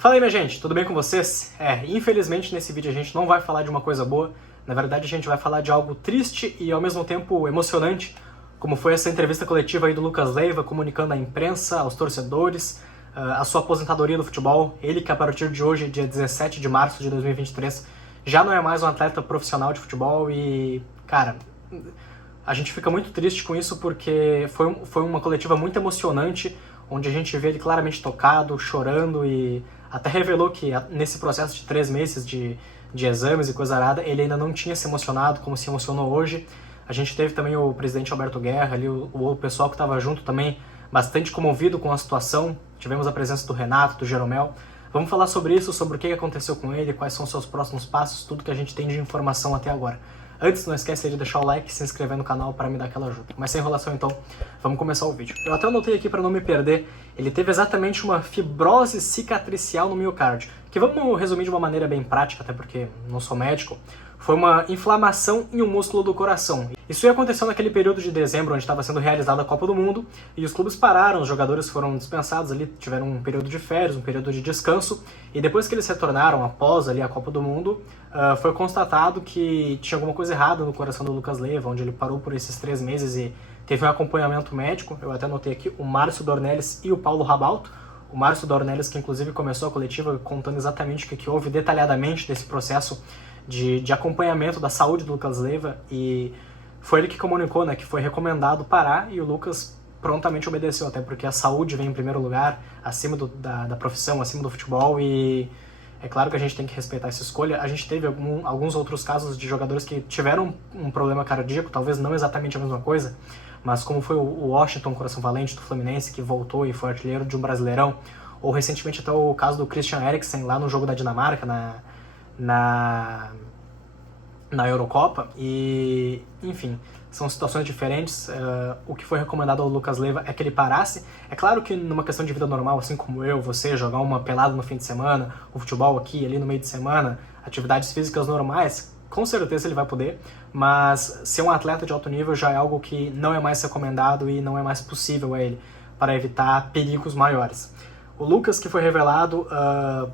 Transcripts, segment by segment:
Fala aí, minha gente, tudo bem com vocês? Infelizmente nesse vídeo a gente não vai falar de uma coisa boa, na verdade a gente vai falar de algo triste e ao mesmo tempo emocionante, como foi essa entrevista coletiva aí do Lucas Leiva comunicando à imprensa, aos torcedores, a sua aposentadoria do futebol, ele que a partir de hoje, dia 17 de março de 2023, já não é mais um atleta profissional de futebol e, cara, a gente fica muito triste com isso porque foi uma coletiva muito emocionante, onde a gente vê ele claramente tocado, chorando e até revelou que nesse processo de 3 meses de exames e coisa arada, ele ainda não tinha se emocionado como se emocionou hoje. A gente teve também o presidente Alberto Guerra, ali, o pessoal que estava junto também, bastante comovido com a situação. Tivemos a presença do Renato, do Jeromel. Vamos falar sobre isso, sobre o que aconteceu com ele, quais são os seus próximos passos, tudo que a gente tem de informação até agora. Antes, não esquece de deixar o like e se inscrever no canal para me dar aquela ajuda. Mas sem enrolação então, vamos começar o vídeo. Eu até anotei aqui para não me perder, ele teve exatamente uma fibrose cicatricial no miocárdio, que vamos resumir de uma maneira bem prática, até porque não sou médico, foi uma inflamação em um músculo do coração. Isso aconteceu naquele período de dezembro, onde estava sendo realizada a Copa do Mundo, e os clubes pararam, os jogadores foram dispensados ali, tiveram um período de férias, um período de descanso, e depois que eles retornaram após ali a Copa do Mundo, foi constatado que tinha alguma coisa errada no coração do Lucas Leiva, onde ele parou por esses 3 meses e teve um acompanhamento médico. Eu até anotei aqui o Márcio Dornelles e o Paulo Rabalto. O Márcio Dornelles, que inclusive começou a coletiva contando exatamente o que houve detalhadamente desse processo de acompanhamento da saúde do Lucas Leiva, e foi ele que comunicou, né, que foi recomendado parar, e o Lucas prontamente obedeceu, até porque a saúde vem em primeiro lugar, acima da profissão, acima do futebol, e é claro que a gente tem que respeitar essa escolha. A gente teve alguns outros casos de jogadores que tiveram um problema cardíaco, talvez não exatamente a mesma coisa, mas como foi o Washington Coração Valente do Fluminense, que voltou e foi artilheiro de um Brasileirão, ou recentemente até o caso do Christian Eriksen lá no jogo da Dinamarca, na Eurocopa, e enfim, são situações diferentes. O que foi recomendado ao Lucas Leiva é que ele parasse. É claro que numa questão de vida normal, assim como eu, você, jogar uma pelada no fim de semana, o futebol aqui, ali no meio de semana, atividades físicas normais, com certeza ele vai poder, mas ser um atleta de alto nível já é algo que não é mais recomendado e não é mais possível a ele, para evitar perigos maiores. O Lucas, que foi revelado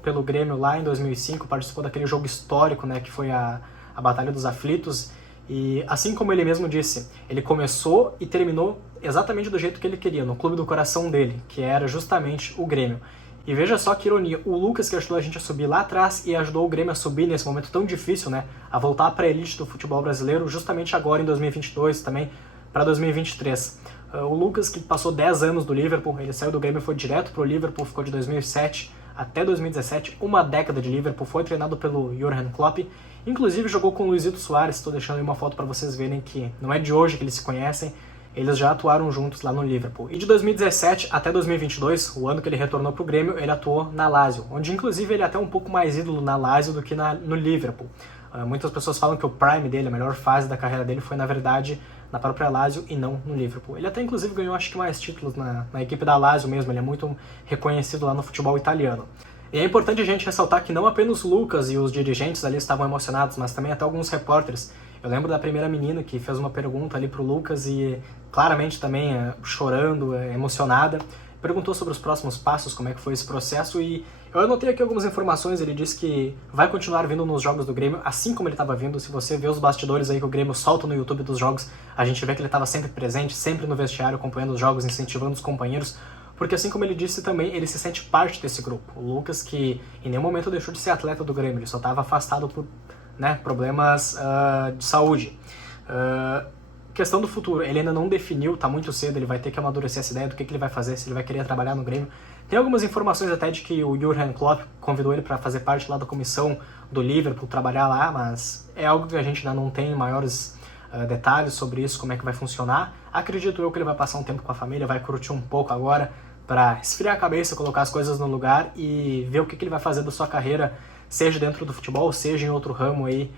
pelo Grêmio lá em 2005, participou daquele jogo histórico, né, que foi a Batalha dos Aflitos, e assim como ele mesmo disse, ele começou e terminou exatamente do jeito que ele queria, no clube do coração dele, que era justamente o Grêmio. E veja só que ironia, o Lucas que ajudou a gente a subir lá atrás e ajudou o Grêmio a subir nesse momento tão difícil, né, a voltar para a elite do futebol brasileiro, justamente agora em 2022 também, para 2023. O Lucas, que passou 10 anos do Liverpool, ele saiu do Grêmio e foi direto para o Liverpool, ficou de 2007 até 2017, uma década de Liverpool, foi treinado pelo Jürgen Klopp, inclusive jogou com o Luizito Soares. Estou deixando aí uma foto para vocês verem que não é de hoje que eles se conhecem, eles já atuaram juntos lá no Liverpool. E de 2017 até 2022, o ano que ele retornou para o Grêmio, ele atuou na Lazio, onde inclusive ele é até um pouco mais ídolo na Lazio do que no Liverpool. Muitas pessoas falam que o prime dele, a melhor fase da carreira dele, foi na verdade na própria Lazio e não no Liverpool. Ele até inclusive ganhou acho que mais títulos na equipe da Lazio mesmo, ele é muito reconhecido lá no futebol italiano. E é importante a gente ressaltar que não apenas o Lucas e os dirigentes ali estavam emocionados, mas também até alguns repórteres. Eu lembro da primeira menina que fez uma pergunta ali pro Lucas e claramente também chorando, emocionada, perguntou sobre os próximos passos, como é que foi esse processo, e eu anotei aqui algumas informações. Ele disse que vai continuar vindo nos jogos do Grêmio, assim como ele estava vindo. Se você vê os bastidores aí que o Grêmio solta no YouTube dos jogos, a gente vê que ele estava sempre presente, sempre no vestiário, acompanhando os jogos, incentivando os companheiros, porque assim como ele disse também, ele se sente parte desse grupo. O Lucas, que em nenhum momento deixou de ser atleta do Grêmio, ele só estava afastado por problemas de saúde. Questão do futuro, ele ainda não definiu, tá muito cedo, ele vai ter que amadurecer essa ideia do que ele vai fazer, se ele vai querer trabalhar no Grêmio. Tem algumas informações até de que o Jürgen Klopp convidou ele para fazer parte lá da comissão do Liverpool, trabalhar lá, mas é algo que a gente ainda não tem maiores detalhes sobre isso, como é que vai funcionar. Acredito eu que ele vai passar um tempo com a família, vai curtir um pouco agora, para esfriar a cabeça, colocar as coisas no lugar e ver o que ele vai fazer da sua carreira, seja dentro do futebol, seja em outro ramo aí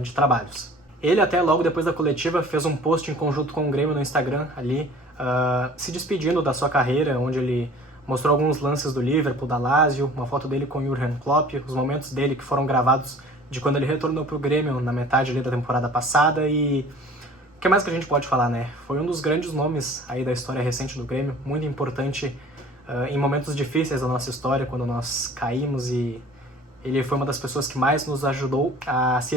de trabalhos. Ele até logo depois da coletiva fez um post em conjunto com o Grêmio no Instagram ali, se despedindo da sua carreira, onde ele mostrou alguns lances do Liverpool, da Lazio, uma foto dele com o Jürgen Klopp, os momentos dele que foram gravados de quando ele retornou para o Grêmio na metade ali da temporada passada. E o que mais que a gente pode falar, né? Foi um dos grandes nomes aí da história recente do Grêmio, muito importante em momentos difíceis da nossa história, quando nós caímos, e ele foi uma das pessoas que mais nos ajudou a se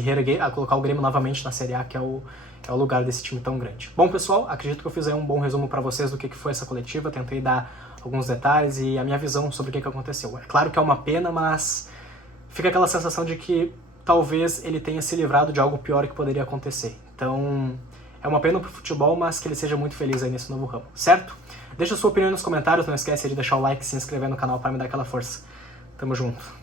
reerguer, a colocar o Grêmio novamente na Série A, que é o lugar desse time tão grande. Bom, pessoal, acredito que eu fiz aí um bom resumo para vocês do que foi essa coletiva, tentei dar alguns detalhes e a minha visão sobre o que aconteceu. É claro que é uma pena, mas fica aquela sensação de que talvez ele tenha se livrado de algo pior que poderia acontecer. Então, é uma pena pro futebol, mas que ele seja muito feliz aí nesse novo ramo, certo? Deixa a sua opinião nos comentários, não esquece de deixar o like e se inscrever no canal para me dar aquela força. Tamo junto.